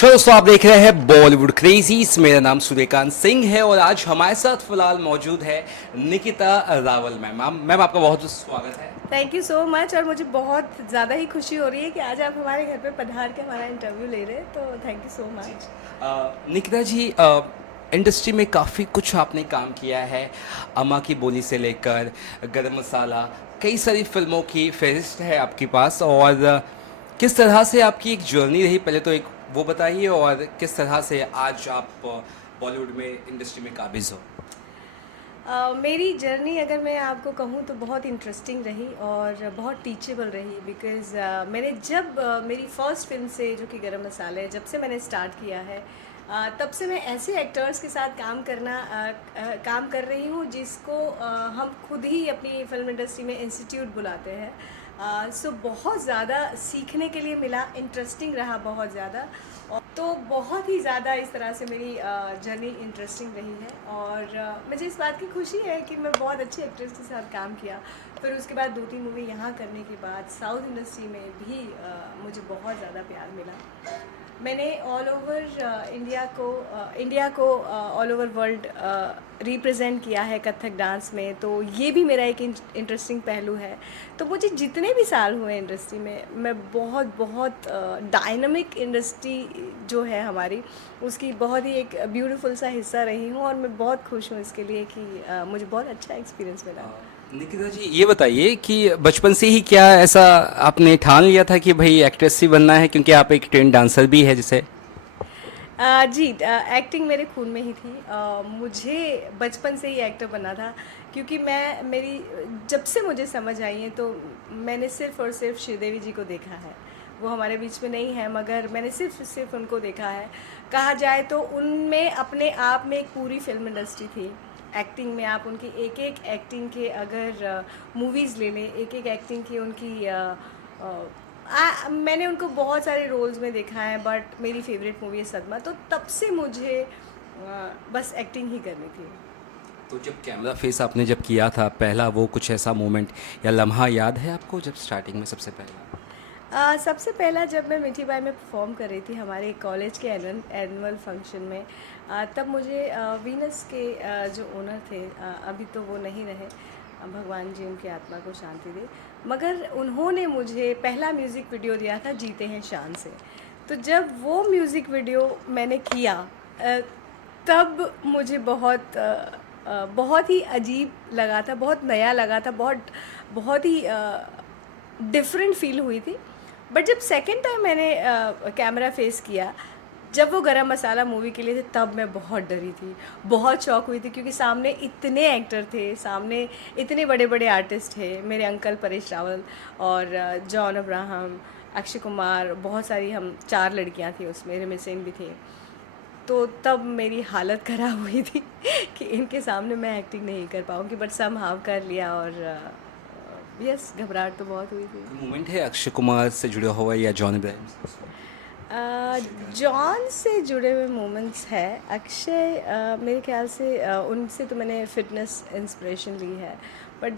नमस्कार दोस्तों, आप देख रहे हैं बॉलीवुड क्रेजीज। मेरा नाम सूर्यकांत सिंह है और आज हमारे साथ फिलहाल मौजूद है निकिता रावल मैम आपका बहुत बहुत स्वागत है। Thank you so much. और मुझे बहुत ज़्यादा ही खुशी हो रही है कि आज आप हमारे घर पे पधार के हमारा इंटरव्यू ले रहे हैं, तो थैंक यू सो जी। मच। निकिता जी, इंडस्ट्री में काफ़ी कुछ आपने काम किया है। अम्मा की बोली से लेकर गरम मसाला, कई सारी फिल्मों की फहरिस्त है आपके पास। और किस तरह से आपकी एक जर्नी रही, पहले तो एक वो बताइए, और किस तरह से आज आप बॉलीवुड में इंडस्ट्री में काबिज हो। मेरी जर्नी अगर मैं आपको कहूँ तो बहुत इंटरेस्टिंग रही और बहुत टीचेबल रही, बिकॉज़ मैंने जब मेरी फ़र्स्ट फ़िल्म से जो कि गरम मसाला है, जब से मैंने स्टार्ट किया है, तब से मैं ऐसे एक्टर्स के साथ काम कर रही हूँ जिसको हम खुद ही अपनी फ़िल्म इंडस्ट्री में इंस्टीट्यूट बुलाते हैं। सो बहुत ज़्यादा सीखने के लिए मिला, इंटरेस्टिंग रहा बहुत ज़्यादा। और तो बहुत ही ज़्यादा इस तरह से मेरी जर्नी इंटरेस्टिंग रही है। और मुझे इस बात की खुशी है कि मैं बहुत अच्छे एक्टर्स के साथ काम किया। फिर उसके बाद 2-3 मूवी यहाँ करने के बाद साउथ इंडस्ट्री में भी मुझे बहुत ज़्यादा प्यार मिला। मैंने ऑल ओवर इंडिया को ऑल ओवर वर्ल्ड रिप्रेजेंट किया है कथक डांस में, तो ये भी मेरा एक इंटरेस्टिंग पहलू है। तो मुझे जितने भी साल हुए इंडस्ट्री में, मैं बहुत बहुत डायनामिक इंडस्ट्री जो है हमारी, उसकी बहुत ही एक ब्यूटीफुल सा हिस्सा रही हूँ। और मैं बहुत खुश हूँ इसके लिए कि मुझे बहुत अच्छा एक्सपीरियंस मिला। निकिता जी, ये बताइए कि बचपन से ही क्या ऐसा आपने ठान लिया था कि भाई एक्ट्रेस ही बनना है, क्योंकि आप एक ट्रेन डांसर भी है जिसे। जी, एक्टिंग मेरे खून में ही थी। मुझे बचपन से ही एक्टर बनना था, क्योंकि मैं मेरी जब से मुझे समझ आई है तो मैंने सिर्फ़ और सिर्फ श्रीदेवी जी को देखा है। वो हमारे बीच में नहीं है, मगर मैंने सिर्फ उनको देखा है। कहा जाए तो उनमें अपने आप में एक पूरी फ़िल्म इंडस्ट्री थी। एक्टिंग में आप उनकी एक-एक एक्टिंग के अगर मूवीज़ ले लें, एक-एक एक्टिंग की उनकी मैंने उनको बहुत सारे रोल्स में देखा है, बट मेरी फेवरेट मूवी है सदमा। तो तब से मुझे बस एक्टिंग ही करनी थी। तो जब कैमरा फेस आपने जब किया था पहला, वो कुछ ऐसा मोमेंट या लम्हा याद है आपको, जब स्टार्टिंग में सबसे पहला। सबसे पहला जब मैं मीठी बाई में परफॉर्म कर रही थी हमारे कॉलेज के एनुअल फंक्शन में, तब मुझे वीनस के जो ओनर थे, अभी तो वो नहीं रहे, भगवान जी उनकी आत्मा को शांति दे, मगर उन्होंने मुझे पहला म्यूज़िक वीडियो दिया था जीते हैं शान से। तो जब वो म्यूज़िक वीडियो मैंने किया, अ, तब मुझे बहुत ही अजीब लगा था, बहुत नया लगा था, बहुत बहुत ही डिफरेंट फील हुई थी। बट जब सेकंड टाइम मैंने कैमरा फेस किया, जब वो गरम मसाला मूवी के लिए थे, तब मैं बहुत डरी थी, बहुत शॉक हुई थी, क्योंकि सामने इतने एक्टर थे, सामने इतने बड़े बड़े आर्टिस्ट थे, मेरे अंकल परेश रावल और जॉन अब्राहम, अक्षय कुमार, बहुत सारी, हम 4 लड़कियां थी उसमें, रिमी सिंह भी थी। तो तब मेरी हालत ख़राब हुई थी कि इनके सामने मैं एक्टिंग नहीं कर पाऊँगी, बट समहाउ कर लिया। और यस, घबराहट तो बहुत हुई थी। कोई मोमेंट है अक्षय कुमार से जुड़ा हुआ या जॉन इब्राहिम से? जॉन से जुड़े हुए मोमेंट्स है। अक्षय, मेरे ख्याल से उनसे तो मैंने फ़िटनेस इंस्पिरेशन ली है, बट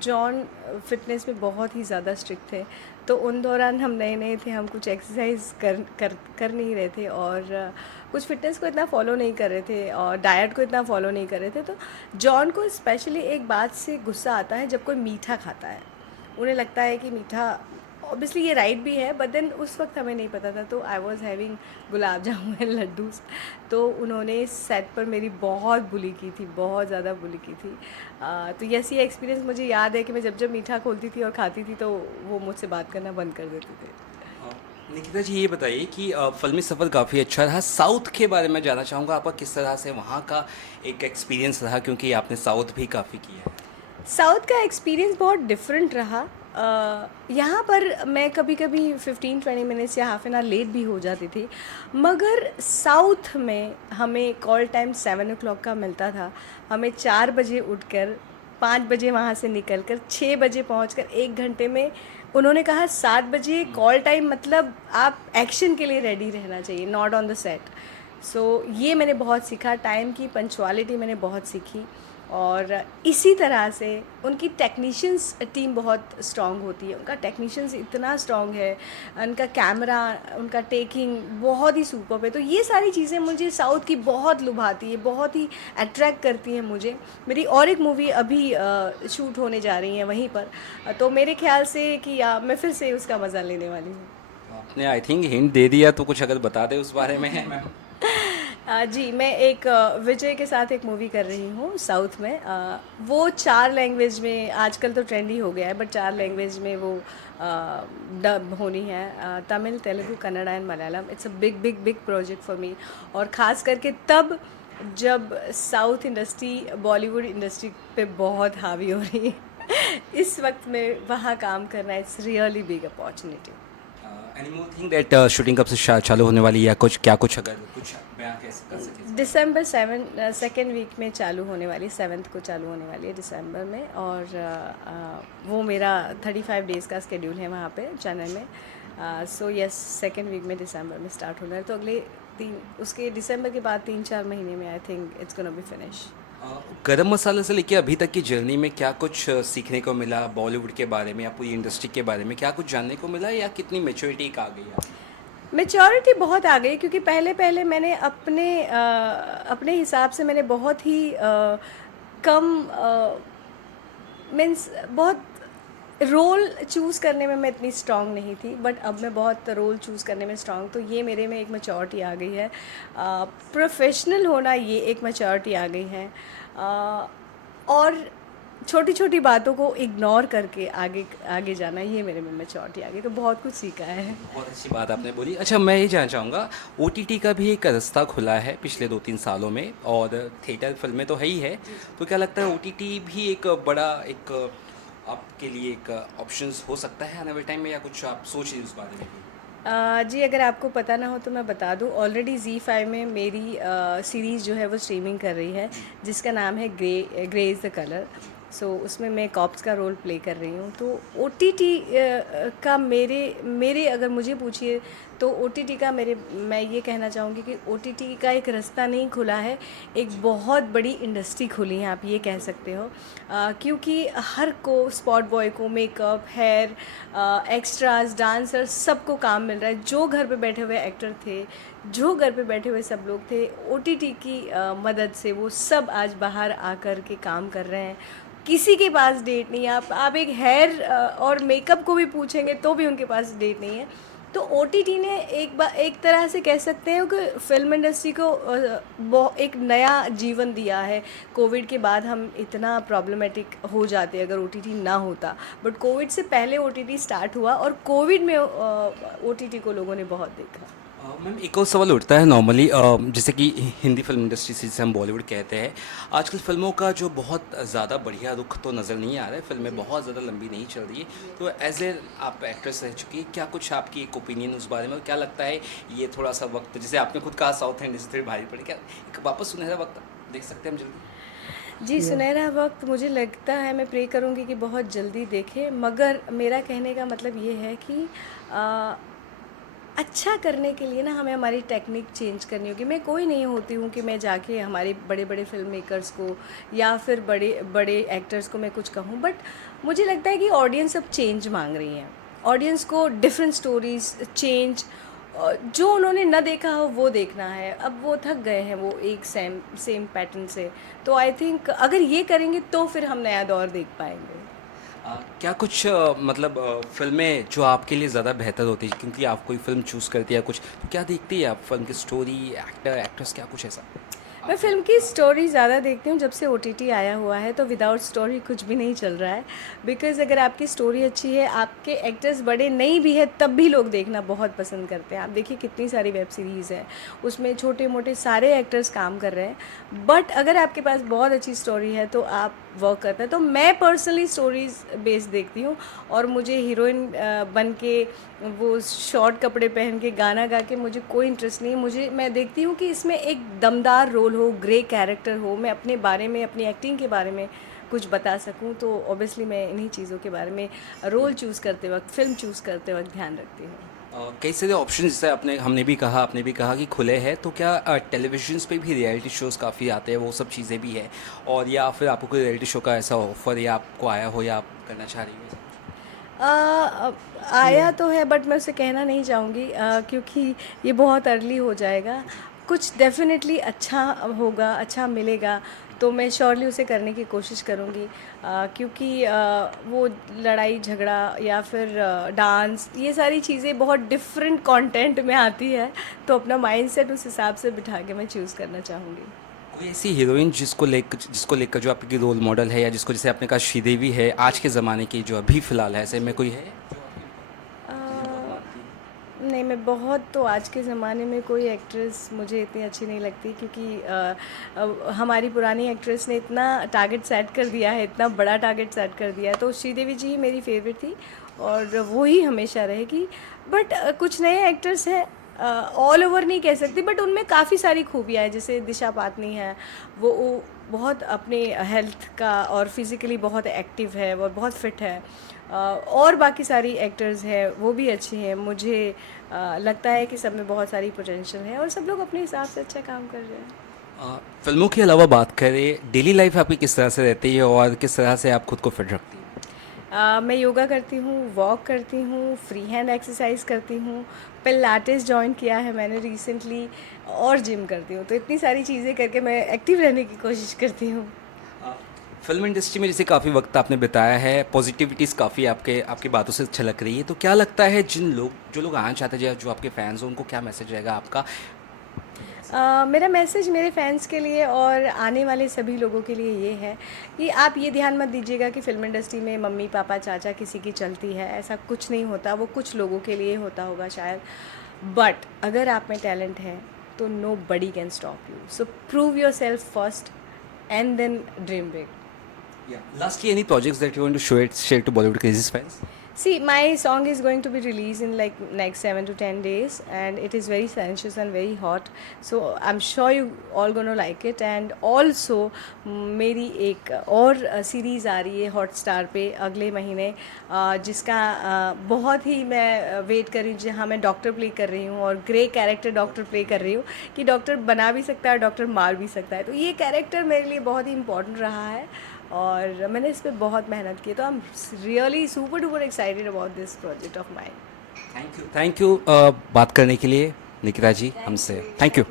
जॉन फ़िटनेस में बहुत ही ज़्यादा स्ट्रिक्ट थे। तो उन दौरान हम नए नए थे, हम कुछ एक्सरसाइज कर नहीं रहे थे, और कुछ फ़िटनेस को इतना फॉलो नहीं कर रहे थे, और डाइट को इतना फॉलो नहीं कर रहे थे। तो जॉन को स्पेशली एक बात से गुस्सा आता है, जब कोई मीठा खाता है, उन्हें लगता है कि मीठा, ऑब्वियसली ये राइट भी है, बट देन उस वक्त हमें नहीं पता था। तो I was having gulab jamun and laddus. तो उन्होंने सेट पर मेरी बहुत बुली की थी, बहुत ज़्यादा बुली की थी। तो यस, ये एक्सपीरियंस मुझे याद है कि मैं जब जब मीठा खोलती थी और खाती थी, तो वो मुझसे बात करना बंद कर देते थे। निकिता जी, ये बताइए कि फिल्मी सफ़र काफ़ी अच्छा रहा। साउथ के बारे में जानना चाहूँगा, आपका किस तरह से वहाँ का एक एक्सपीरियंस रहा, क्योंकि आपने साउथ भी काफ़ी किया है। साउथ का एक्सपीरियंस बहुत डिफरेंट रहा। यहाँ पर मैं कभी कभी 15-20 मिनट्स या हाफ एन आवर लेट भी हो जाती थी, मगर साउथ में हमें कॉल टाइम 7 o'clock का मिलता था। हमें 4 बजे उठकर, 5 बजे वहाँ से निकलकर, 6 बजे पहुँचकर 1 घंटे में, उन्होंने कहा 7 बजे कॉल टाइम, मतलब आप एक्शन के लिए रेडी रहना चाहिए, नॉट ऑन द सेट। सो ये मैंने बहुत सीखा, टाइम की पंक्चुअलिटी मैंने बहुत सीखी। और इसी तरह से उनकी टेक्नीशियंस टीम बहुत स्ट्रांग होती है, उनका टेक्नीशियंस इतना स्ट्रांग है, उनका कैमरा, उनका टेकिंग बहुत ही सुपर्ब है। तो ये सारी चीज़ें मुझे साउथ की बहुत लुभाती है, बहुत ही अट्रैक्ट करती हैं मुझे। मेरी और एक मूवी अभी शूट होने जा रही है वहीं पर, तो मेरे ख्याल से कि मैं फिर से उसका मज़ा लेने वाली हूँ। आपने आई थिंक हिंट दे दिया, तो कुछ अगर बता दें उस बारे में मैम। जी, मैं एक विजय के साथ एक मूवी कर रही हूँ साउथ में। वो 4 लैंग्वेज में, आजकल तो ट्रेंडी हो गया है, बट 4 लैंग्वेज में वो डब होनी है, Tamil, Telugu, Kannada and Malayalam. It's a big big big project for me, और ख़ास करके तब जब साउथ इंडस्ट्री बॉलीवुड इंडस्ट्री पे बहुत हावी हो रही है। इस वक्त में वहाँ काम करना, it's really big opportunity. Any more thing that shooting कब से चालू होने वाली है, या कुछ क्या, कुछ अगर कुछ बयां कर सके। दिसंबर 2nd वीक में चालू होने वाली, 7th को चालू होने वाली है दिसंबर में। और वो मेरा 35 डेज़ का स्केड्यूल है वहाँ पे चेन्नई में। सो यस, 2nd वीक में दिसंबर में स्टार्ट होना है, तो अगले उसके दिसंबर के बाद 3-4 महीने में I think it's gonna be finish. गरम मसाला से लेके अभी तक की जर्नी में क्या कुछ सीखने को मिला बॉलीवुड के बारे में, या पूरी इंडस्ट्री के बारे में क्या कुछ जानने को मिला, या कितनी मेच्योरिटी आ गई है? मैच्योरिटी बहुत आ गई, क्योंकि पहले पहले मैंने अपने हिसाब से मैंने बहुत ही कम, मीन्स बहुत रोल चूज़ करने में मैं इतनी स्ट्रांग नहीं थी, बट अब मैं बहुत रोल चूज़ करने में स्ट्रांग, तो ये मेरे में एक मैच्योरिटी आ गई है। प्रोफेशनल होना, ये एक मैच्योरिटी आ गई है। और छोटी छोटी बातों को इग्नोर करके आगे आगे जाना, ये मेरे में मैच्योरिटी आ गई, तो बहुत कुछ सीखा है। बहुत अच्छी बात आपने बोली। अच्छा, मैं ये जानना चाहूँगा, ओटीटी का भी एक रास्ता खुला है पिछले 2-3 सालों में, और थिएटर फिल्में तो है ही है, तो क्या लगता है ओटीटी भी एक बड़ा एक आपके लिए एक ऑप्शंस हो सकता है आने वाले टाइम में, या कुछ आप सोच रही उस बारे में भी? जी, अगर आपको पता ना हो तो मैं बता दूँ, ऑलरेडी ज़ी5 में मेरी सीरीज़ जो है वो स्ट्रीमिंग कर रही है, जिसका नाम है ग्रे इज़ द कलर। सो उसमें मैं कॉप्स का रोल प्ले कर रही हूँ। तो ओटीटी का मेरे मेरे अगर मुझे पूछिए तो ओटीटी का मैं ये कहना चाहूँगी कि ओटीटी का एक रास्ता नहीं खुला है, एक बहुत बड़ी इंडस्ट्री खुली है, आप ये कह सकते हो। क्योंकि हर को, स्पॉट बॉय को, मेकअप, हेयर, एक्स्ट्रास, डांसर, सबको काम मिल रहा है। जो घर पे बैठे हुए एक्टर थे, जो घर पे बैठे हुए सब लोग थे, ओटीटी की मदद से वो सब आज बाहर आकर के काम कर रहे हैं। किसी के पास डेट नहीं है। आप एक हेयर और मेकअप को भी पूछेंगे तो भी उनके पास डेट नहीं है। तो ओटीटी ने एक तरह से कह सकते हैं कि फ़िल्म इंडस्ट्री को एक नया जीवन दिया है। कोविड के बाद हम इतना प्रॉब्लमेटिक हो जाते अगर ओटीटी ना होता, बट कोविड से पहले ओटीटी स्टार्ट हुआ, और कोविड में ओटीटी को लोगों ने बहुत देखा। मैम, एक और सवाल उठता है नॉर्मली, जैसे कि हिंदी फिल्म इंडस्ट्री से जिसे हम बॉलीवुड कहते हैं, आजकल फिल्मों का जो बहुत ज़्यादा बढ़िया रुख तो नज़र नहीं आ रहा है, फिल्में बहुत ज़्यादा लंबी नहीं चल रही है, तो एज ए आप एक्ट्रेस रह चुकी है, क्या कुछ आपकी एक ओपिनियन उस बारे में, और क्या लगता है ये थोड़ा सा वक्त, जैसे आपने खुद कहा साउथ इंडस्ट्री भारी पड़ी, क्या एक वापस सुनहरा वक्त देख सकते हैं हम जल्दी? जी, सुनहरा वक्त मुझे लगता है, मैं प्रे करूँगी कि बहुत जल्दी देखें, मगर मेरा कहने का मतलब ये है कि अ, अच्छा करने के लिए ना हमें हमारी टेक्निक चेंज करनी होगी। मैं कोई नहीं होती हूँ कि मैं जाके हमारे बड़े बड़े फिल्म मेकर्स को या फिर बड़े बड़े एक्टर्स को मैं कुछ कहूँ, बट मुझे लगता है कि ऑडियंस अब चेंज मांग रही है। ऑडियंस को डिफरेंट स्टोरीज, चेंज, जो उन्होंने न देखा हो वो देखना है। अब वो थक गए हैं वो एक सेम सेम पैटर्न से। तो आई थिंक अगर ये करेंगे तो फिर हम नया दौर देख पाएंगे। क्या कुछ मतलब फिल्में जो आपके लिए ज़्यादा बेहतर होती है, क्योंकि आप कोई फिल्म चूज़ करती है कुछ, तो क्या देखती है आप, फिल्म की स्टोरी, एक्टर, एक्ट्रेस, क्या कुछ ऐसा? मैं फ़िल्म की स्टोरी ज़्यादा देखती हूँ। जब से ओटीटी आया हुआ है तो विदाउट स्टोरी कुछ भी नहीं चल रहा है। बिकॉज़ अगर आपकी स्टोरी अच्छी है, आपके एक्टर्स बड़े नहीं भी है, तब भी लोग देखना बहुत पसंद करते हैं। आप देखिए कितनी सारी वेब सीरीज़ है, उसमें छोटे मोटे सारे एक्टर्स काम कर रहे हैं, बट अगर आपके पास बहुत अच्छी स्टोरी है तो आप वर्क करते हैं। तो मैं पर्सनली स्टोरीज़ बेस्ड देखती हूँ, और मुझे हीरोइन बन के, वो शॉर्ट कपड़े पहन के, गाना गा के मुझे कोई इंटरेस्ट नहीं है। मैं देखती हूँ कि इसमें एक दमदार रोल हो, ग्रे कैरेक्टर हो, मैं अपने बारे में, अपनी एक्टिंग के बारे में कुछ बता सकूँ। तो ऑब्वियसली मैं इन्हीं चीज़ों के बारे में रोल चूज़ करते वक्त, फ़िल्म चूज़ करते वक्त ध्यान रखती हूँ। कई सारे ऑप्शन जैसे आपने हमने भी कहा आपने भी कहा कि खुले हैं, तो क्या टेलीविजन्स पे भी रियलिटी शोज़ काफ़ी आते हैं, वो सब चीज़ें भी है, और या फिर आपको कोई रियलिटी शो का ऐसा ऑफर या आपको आया हो या आप करना चाह रही हो? आया तो है बट मैं उसे कहना नहीं चाहूँगी क्योंकि ये बहुत अर्ली हो जाएगा। कुछ डेफ़िनेटली अच्छा होगा, अच्छा मिलेगा तो मैं श्योरली उसे करने की कोशिश करूँगी क्योंकि वो लड़ाई झगड़ा या फिर डांस ये सारी चीज़ें बहुत डिफरेंट कंटेंट में आती है, तो अपना माइंडसेट उस हिसाब से बिठा के मैं चूज़ करना चाहूँगी। कोई ऐसी हीरोइन जिसको लेकर जो आपकी रोल मॉडल है, या जिसको जैसे आपने कहा श्रीदेवी है आज के ज़माने की जो अभी फ़िलहाल है, ऐसे में कोई है अ, जिन्हें बहुत मानती नहीं, मैं बहुत तो आज के ज़माने में कोई एक्ट्रेस मुझे इतनी अच्छी नहीं लगती क्योंकि हमारी पुरानी एक्ट्रेस ने इतना टारगेट सेट कर दिया है, इतना बड़ा टारगेट सेट कर दिया है, तो श्रीदेवी जी ही मेरी फेवरेट थी और वो ही हमेशा रहेगी। बट कुछ नए एक्टर्स हैं, ऑल ओवर नहीं कह सकती बट उनमें काफ़ी सारी खूबियाँ हैं, जैसे दिशा पाटनी है, वो बहुत अपने हेल्थ का और फिज़िकली बहुत एक्टिव है और बहुत फिट है। और बाकी सारी एक्टर्स हैं वो भी अच्छी हैं, मुझे लगता है कि सब में बहुत सारी पोटेंशियल है और सब लोग अपने हिसाब से अच्छा काम कर रहे हैं। फिल्मों के अलावा बात करें, डेली लाइफ आपकी किस तरह से रहती है और किस तरह से आप खुद को फिट रखती हैं? मैं योगा करती हूँ, वॉक करती हूँ, फ्री हैंड एक्सरसाइज करती हूँ, पिलाटेस जॉइन किया है मैंने रिसेंटली और जिम करती हूँ, तो इतनी सारी चीज़ें करके मैं एक्टिव रहने की कोशिश करती हूँ। अ, फिल्म इंडस्ट्री में जैसे काफ़ी वक्त आपने बिताया है, पॉजिटिविटीज़ काफ़ी आपके आपकी बातों से झलक रही है, तो क्या लगता है जो लोग आना चाहते हैं, जो आपके फैंस हैं, उनको क्या मैसेज रहेगा आपका? मेरा मैसेज मेरे फैंस के लिए और आने वाले सभी लोगों के लिए ये है कि आप ये ध्यान मत दीजिएगा कि फ़िल्म इंडस्ट्री में मम्मी पापा चाचा किसी की चलती है, ऐसा कुछ नहीं होता, वो कुछ लोगों के लिए होता होगा शायद। बट अगर आप में टैलेंट है तो nobody can stop you, so prove yourself first and then dream big. Lastly, any projects that you want to share to Bollywood crazy fans? See, my song is going to be released in like next 7 to 10 days, and it is very sensuous and very hot. So I'm sure you all gonna like it. And also मेरी एक और series आ रही है Hotstar पे अगले महीने जिसका बहुत ही मैं वेट कर रही हूँ, जहाँ मैं डॉक्टर प्ले कर रही हूँ और ग्रे कैरेक्टर डॉक्टर प्ले कर रही हूँ कि डॉक्टर बना भी सकता है, डॉक्टर मार भी सकता है। तो ये कैरेक्टर मेरे लिए बहुत ही इम्पोर्टेंट रहा है और मैंने इस पे बहुत मेहनत की, तो I am really super duper excited about this project of mine. Thank you बात करने के लिए निकिता जी हमसे। Thank you.